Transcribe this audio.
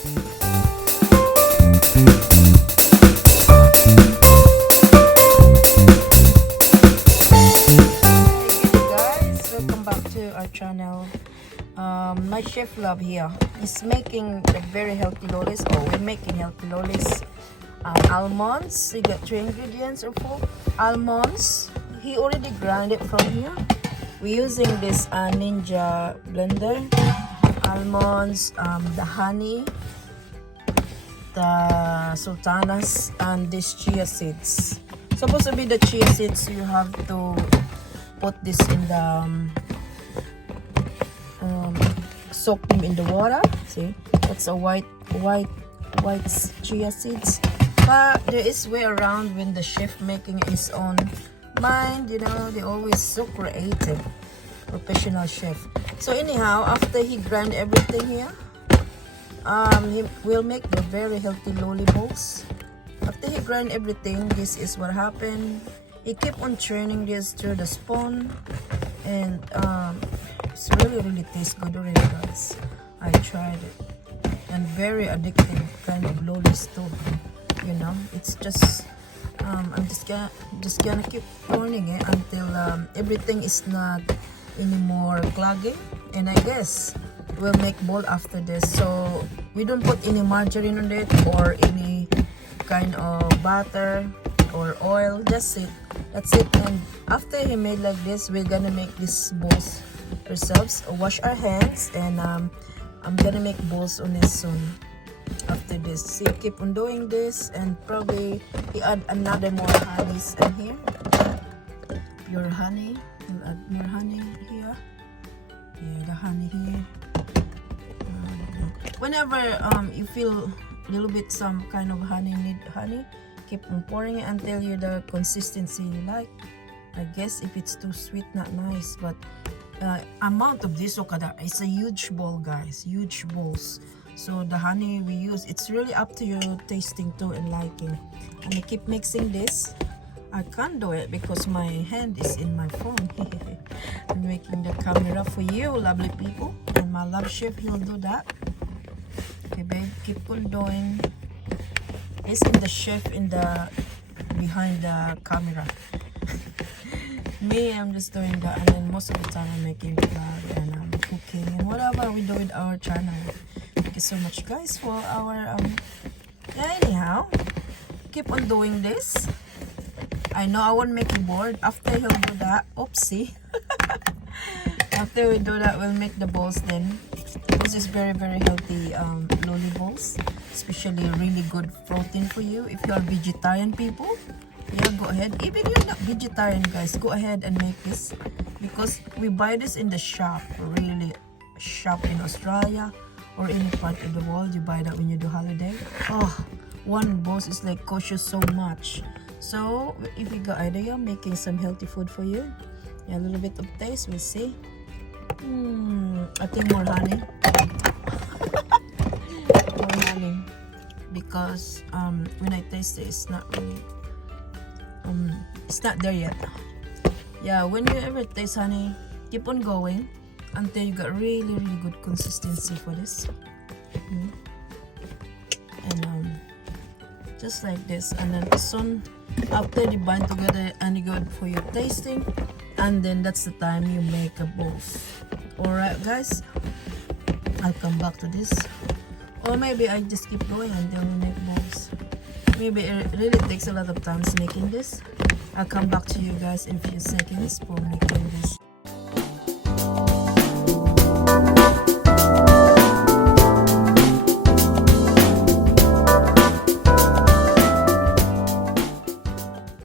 Our channel. My chef love here is making the very healthy lollies. We're making healthy lollies. Almonds, you got 3 ingredients or 4 almonds. He already ground it from here. We're using this ninja blender. Almonds, the honey, the sultanas, and these chia seeds. Supposed to be the chia seeds. You have to put this in the soak them in the water. See, that's a white chia seeds. But there is way around when the chef making his own mind. You know, they always so creative, professional chef. So anyhow, after he grind everything here, he will make the very healthy lolly balls. After he grind everything, this is what happened. He keep on churning this through the spoon, and it's really tastes good already, guys. I tried it, and very addictive kind of lollies too. You know, it's just I'm just gonna keep turning it until everything is not anymore clogging, and I guess we'll make ball after this. So we don't put any margarine on it or any kind of butter or oil. That's it. And after he made like this, we're gonna make these balls ourselves. Wash our hands, and I'm gonna make balls on this soon. After this, see, keep on doing this, and probably he add another more honeys in here. Pure honey. We'll add more honey here. Yeah, the honey here. Whenever you feel a little bit some kind of need honey, keep on pouring it until you the consistency you like. I guess if it's too sweet, not nice. But amount of this okada, it's a huge bowl, guys, huge bowls. So the honey we use, it's really up to your tasting too and liking. And I keep mixing this. I can't do it because my hand is in my phone. I'm making the camera for you, lovely people, and my love chef, he'll do that. Okay, babe, keep on doing. He's in the chef in the behind the camera. Me, I'm just doing that, and then most of the time I'm making vlog and cooking and whatever we do with our channel. Thank you so much, guys, for our anyhow, keep on doing this. I know I won't make you bored. After he'll do that, oopsie. After we do that, we'll make the balls then. This is very healthy lolly balls, especially really good protein for you. If you are vegetarian people, yeah, go ahead. Even you're not vegetarian, guys, go ahead and make this, because we buy this in the shop, really shop in Australia or any part of the world. You buy that when you do holiday. One bowl is like cost you so much. So if you got idea making some healthy food for you, yeah, a little bit of taste, we'll see. I think more honey. More honey, because when I taste it, it's not really it's not there yet. Yeah, when you ever taste honey, keep on going until you got really good consistency for this. And just like this, and then soon after they bind together and good for your tasting, and then that's the time you make a balls. Alright, guys, I'll come back to this, or maybe I just keep going until we make balls. Maybe it really takes a lot of time making this. I'll come back to you guys in a few seconds for making this.